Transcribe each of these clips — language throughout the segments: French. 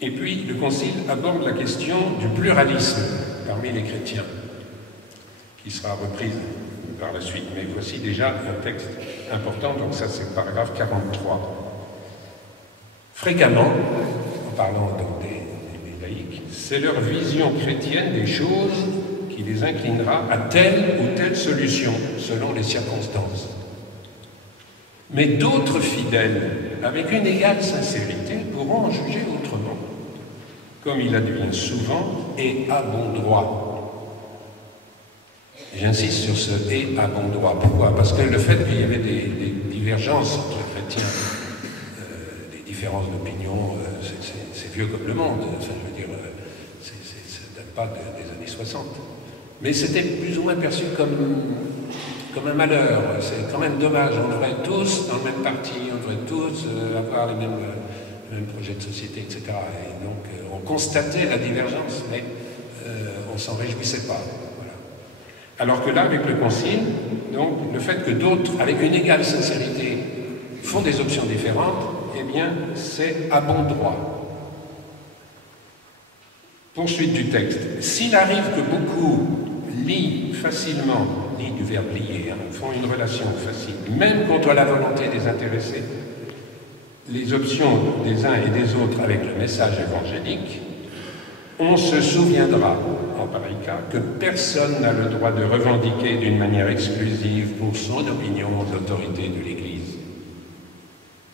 Et puis, le Concile aborde la question du pluralisme parmi les chrétiens, qui sera reprise par la suite. Mais voici déjà un texte important, donc ça c'est le paragraphe 43. Fréquemment, en parlant donc des laïcs, c'est leur vision chrétienne des choses qui les inclinera à telle ou telle solution, selon les circonstances. Mais d'autres fidèles, avec une égale sincérité, pourront en juger autrement, comme il advient souvent, et à bon droit. J'insiste sur ce « et à bon droit ». Pourquoi? Parce que le fait qu'il y avait des divergences entre chrétiens, des différences d'opinion, c'est vieux comme le monde. Enfin, je veux dire, ça ne date pas des années 60. Mais c'était plus ou moins perçu comme un malheur. C'est quand même dommage. On devrait tous, dans le même parti, on devrait tous avoir les mêmes projets de société, etc. Et donc, on constatait la divergence, mais on ne s'en réjouissait pas. Alors que là, avec le Concile, donc, le fait que d'autres, avec une égale sincérité, font des options différentes, eh bien, c'est à bon droit. Poursuite du texte. S'il arrive que beaucoup lient facilement, lient du verbe lier, font une relation facile, même contre la volonté des intéressés, les options des uns et des autres avec le message évangélique, on se souviendra, en pareil cas, que personne n'a le droit de revendiquer d'une manière exclusive pour son opinion l'autorité de l'Église.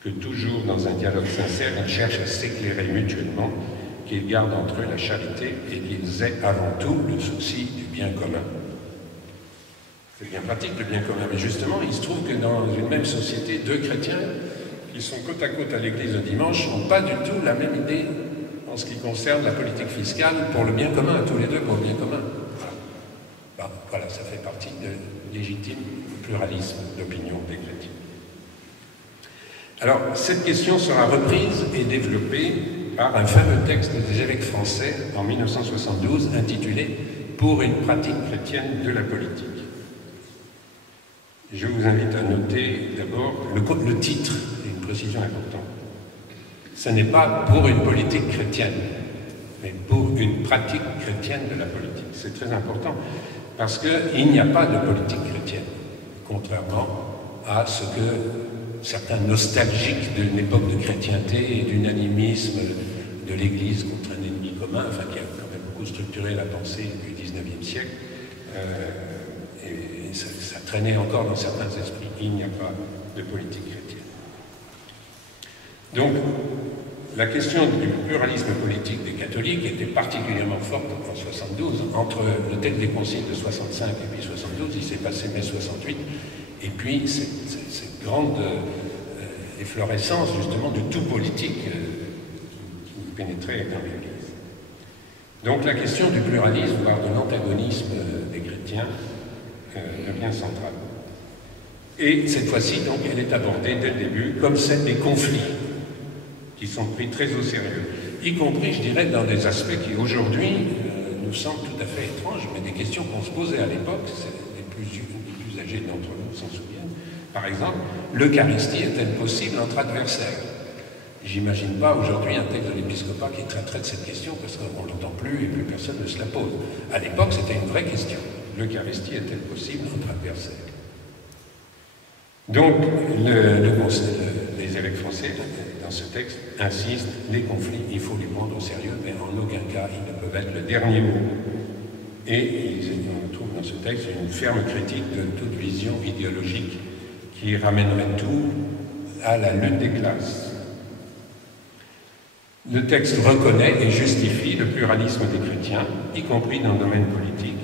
Que toujours, dans un dialogue sincère, ils cherchent à s'éclairer mutuellement, qu'ils gardent entre eux la charité et qu'ils aient avant tout le souci du bien commun. C'est bien pratique, le bien commun, mais justement, il se trouve que dans une même société, deux chrétiens qui sont côte à côte à l'église le dimanche n'ont pas du tout la même idée en ce qui concerne la politique fiscale pour le bien commun, tous les deux pour le bien commun. Voilà, voilà, ça fait partie de légitime pluralisme d'opinion des chrétiens. Alors, cette question sera reprise et développée par un fameux texte des évêques français en 1972 intitulé « Pour une pratique chrétienne de la politique ». Je vous invite à noter d'abord le titre, et une précision importante. Ce n'est pas pour une politique chrétienne, mais pour une pratique chrétienne de la politique. C'est très important, parce qu'il n'y a pas de politique chrétienne, contrairement à ce que certains nostalgiques d'une époque de chrétienté et d'unanimisme de l'Église contre un ennemi commun, enfin qui a quand même beaucoup structuré la pensée du XIXe siècle, et ça traînait encore dans certains esprits. Il n'y a pas de politique chrétienne. Donc, la question du pluralisme politique des catholiques était particulièrement forte en 72. Entre le texte des conciles de 65 et puis 72, il s'est passé mai 68, et puis cette grande efflorescence justement de tout politique qui pénétrait dans l'Église. Donc la question du pluralisme, voire de l'antagonisme des chrétiens, devient centrale. Et cette fois-ci, donc, elle est abordée dès le début comme celle des conflits, qui sont pris très au sérieux, y compris, je dirais, dans des aspects qui aujourd'hui nous semblent tout à fait étranges, mais des questions qu'on se posait à l'époque, les plus âgés d'entre nous s'en souviennent. Par exemple, l'Eucharistie est-elle possible entre adversaires? J'imagine pas aujourd'hui un texte de l'épiscopat qui traiterait de cette question, parce qu'on ne l'entend plus et plus personne ne se la pose. À l'époque, c'était une vraie question. L'Eucharistie est-elle possible entre adversaires? Donc, les évêques français, dans ce texte, insistent, les conflits, il faut les prendre au sérieux, mais en aucun cas, ils ne peuvent être le dernier mot. Et on trouve dans ce texte une ferme critique de toute vision idéologique qui ramènerait tout à la lutte des classes. Le texte reconnaît et justifie le pluralisme des chrétiens, y compris dans le domaine politique.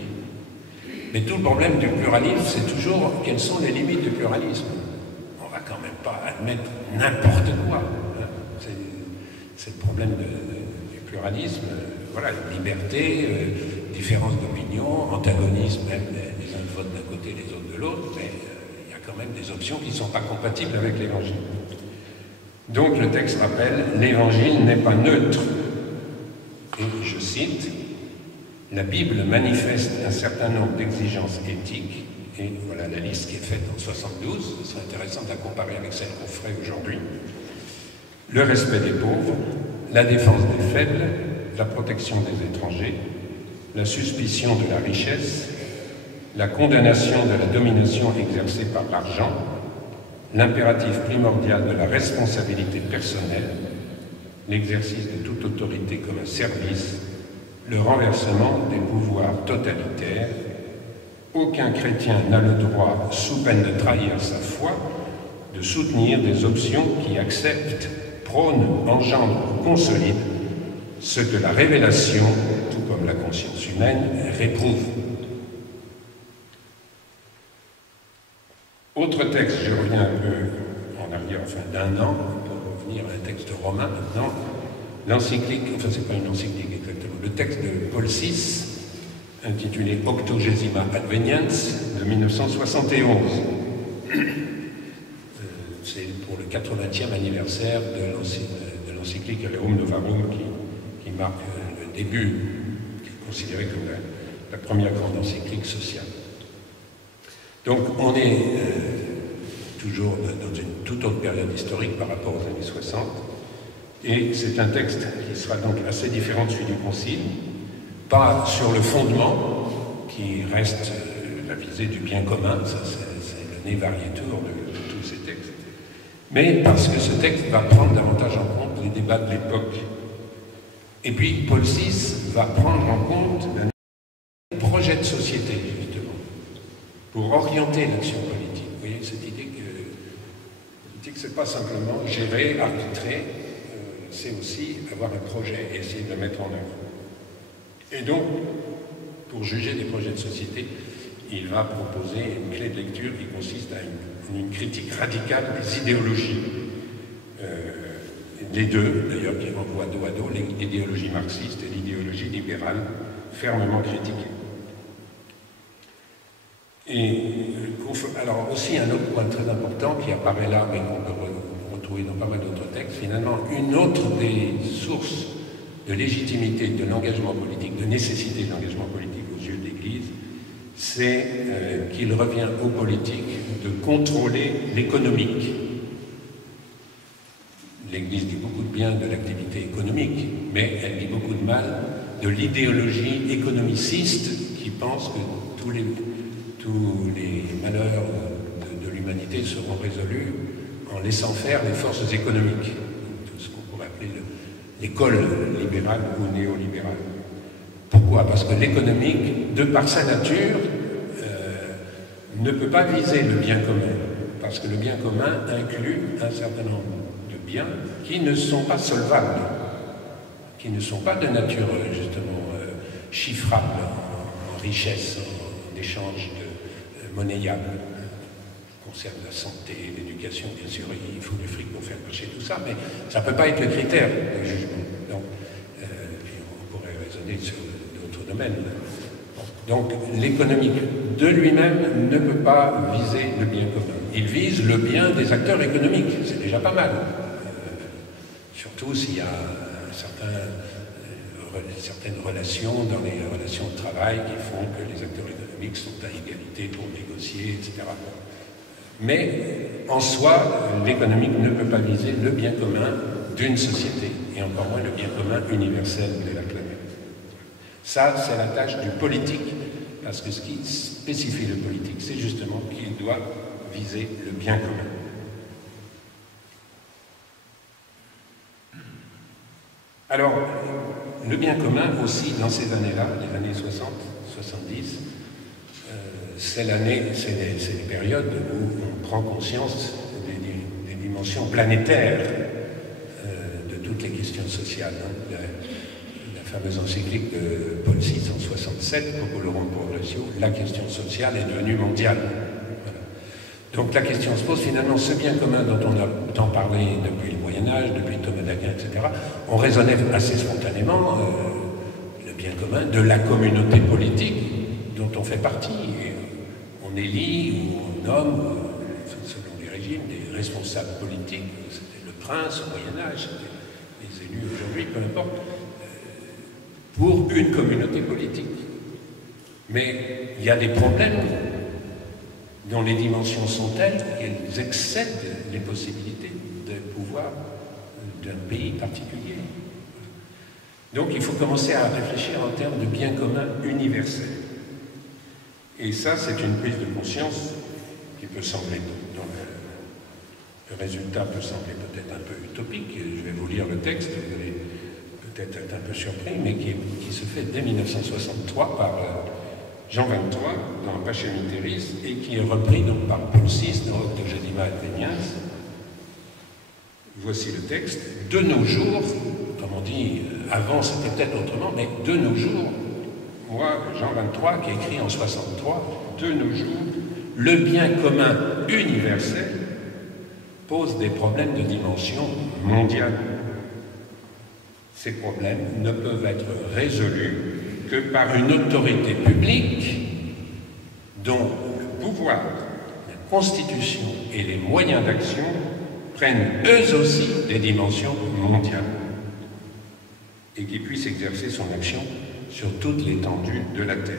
Mais tout le problème du pluralisme, c'est toujours quelles sont les limites du pluralisme. On ne va quand même pas admettre n'importe quoi. C'est le problème du pluralisme. Voilà, liberté, différence d'opinion, antagonisme, même les uns votent d'un côté, les autres de l'autre, mais il y a quand même des options qui ne sont pas compatibles avec l'Évangile. Donc le texte rappelle, l'Évangile n'est pas neutre. Et je cite, la Bible manifeste un certain nombre d'exigences éthiques, et voilà la liste qui est faite en 72, ce serait intéressant de la comparer avec celle qu'on ferait aujourd'hui. Le respect des pauvres, la défense des faibles, la protection des étrangers, la suspicion de la richesse, la condamnation de la domination exercée par l'argent, l'impératif primordial de la responsabilité personnelle, l'exercice de toute autorité comme un service, le renversement des pouvoirs totalitaires. Aucun chrétien n'a le droit, sous peine de trahir sa foi, de soutenir des options qui acceptent, prônent, engendrent ou consolident ce que la révélation, tout comme la conscience humaine, réprouve. Autre texte, je reviens un peu en arrière, enfin d'un an, pour revenir à un texte romain maintenant, l'encyclique, enfin c'est pas une encyclique exactement, le texte de Paul VI, intitulé Octogesima Adveniens, de 1971. C'est pour le 80e anniversaire de l'encyclique Rerum Novarum qui marque le début, qui est considéré comme la première grande encyclique sociale. Donc on est toujours dans une toute autre période historique par rapport aux années 60, et c'est un texte qui sera donc assez différent de celui du Concile, pas sur le fondement, qui reste la visée du bien commun, ça c'est le nez variétour de tous ces textes, mais parce que ce texte va prendre davantage en compte les débats de l'époque. Et puis Paul VI va prendre en compte un projet de société, justement, pour orienter l'action politique. Vous voyez, cette idée que c'est pas simplement gérer, arbitrer, c'est aussi avoir un projet et essayer de le mettre en œuvre. Et donc, pour juger des projets de société, il va proposer une clé de lecture qui consiste à une critique radicale des idéologies. Les deux, d'ailleurs, qui renvoient dos à dos, l'idéologie marxiste et l'idéologie libérale, fermement critiquée. Et alors aussi un autre point très important qui apparaît là, mais qu'on peut retrouver dans pas mal d'autres textes, finalement, une autre des sources de légitimité de l'engagement politique, de nécessité de l'engagement politique aux yeux de l'Église, c'est qu'il revient aux politiques de contrôler l'économique. L'Église dit beaucoup de bien de l'activité économique, mais elle dit beaucoup de mal de l'idéologie économiciste qui pense que tous les malheurs de l'humanité seront résolus en laissant faire les forces économiques, tout ce qu'on pourrait appeler l'école libérale ou néolibérale. Pourquoi? Parce que l'économique, de par sa nature, ne peut pas viser le bien commun, parce que le bien commun inclut un certain nombre de biens qui ne sont pas solvables, qui ne sont pas de nature justement chiffrable en richesse, en échange monnayable. Concerne la santé, l'éducation, bien sûr, il faut du fric pour faire marcher tout ça, mais ça ne peut pas être le critère de jugement. Donc, on pourrait raisonner sur d'autres domaines. Donc, l'économique de lui-même ne peut pas viser le bien commun. Il vise le bien des acteurs économiques, c'est déjà pas mal. Surtout s'il y a certaines relations dans les relations de travail qui font que les acteurs économiques sont à égalité pour négocier, etc. Mais en soi, l'économique ne peut pas viser le bien commun d'une société, et encore moins le bien commun universel de la planète. Ça, c'est la tâche du politique, parce que ce qui spécifie le politique, c'est justement qu'il doit viser le bien commun. Alors, le bien commun aussi, dans ces années-là, les années 60, 70, c'est les périodes où on prend conscience des dimensions planétaires de toutes les questions sociales. Hein. La fameuse encyclique de Paul VI en 67, Populorum Progressio, la question sociale est devenue mondiale. Voilà. Donc la question se pose finalement, ce bien commun dont on a tant parlé depuis le Moyen-Âge, depuis Thomas d'Aquin, etc., on raisonnait assez spontanément le bien commun de la communauté politique dont on fait partie. Et on élit ou on nomme, selon les régimes, des responsables politiques, c'était le prince au Moyen-Âge, c'était les élus aujourd'hui, peu importe, pour une communauté politique. Mais il y a des problèmes dont les dimensions sont telles qu'elles excèdent les possibilités de pouvoir d'un pays particulier. Donc il faut commencer à réfléchir en termes de bien commun universel. Et ça, c'est une prise de conscience qui peut sembler, dont le résultat peut sembler peut-être un peu utopique. Je vais vous lire le texte, vous allez peut-être être un peu surpris, mais qui se fait dès 1963 par Jean 23 dans Pacem in Terris et qui est repris donc par Paul VI dans Octogénima et Pénias. Voici le texte. De nos jours, comme on dit, avant c'était peut-être autrement, mais de nos jours, moi, Jean 23, qui écrit en 63, de nos jours, le bien commun universel pose des problèmes de dimension mondiale. Ces problèmes ne peuvent être résolus que par une autorité publique dont le pouvoir, la Constitution et les moyens d'action prennent eux aussi des dimensions mondiales et qui puisse exercer son action sur toute l'étendue de la Terre.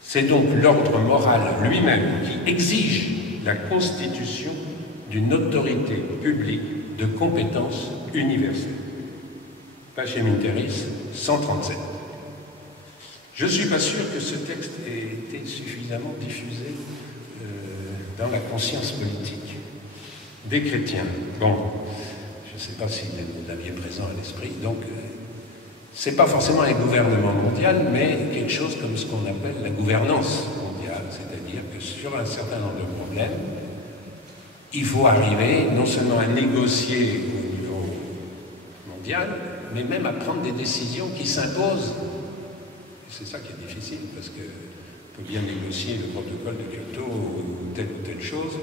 C'est donc l'ordre moral lui-même qui exige la constitution d'une autorité publique de compétence universelle. Pacem in Terris, 137. Je ne suis pas sûr que ce texte ait été suffisamment diffusé dans la conscience politique des chrétiens. Bon, je ne sais pas si vous l'aviez présent à l'esprit, donc ce n'est pas forcément un gouvernement mondial, mais quelque chose comme ce qu'on appelle la gouvernance mondiale, c'est-à-dire que sur un certain nombre de problèmes, il faut arriver non seulement à négocier au niveau mondial, mais même à prendre des décisions qui s'imposent. C'est ça qui est difficile, parce qu'on peut bien négocier le protocole de Kyoto ou telle chose.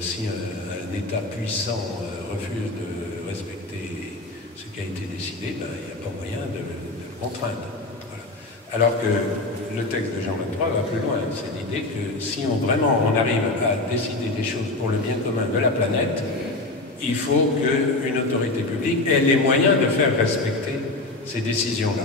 Si un État puissant refuse de respecter ce qui a été décidé, ben, il n'y a pas moyen de le contraindre. Voilà. Alors que le texte de Jean 23 va plus loin. C'est l'idée que si vraiment on arrive à décider des choses pour le bien commun de la planète, il faut qu'une autorité publique ait les moyens de faire respecter ces décisions-là.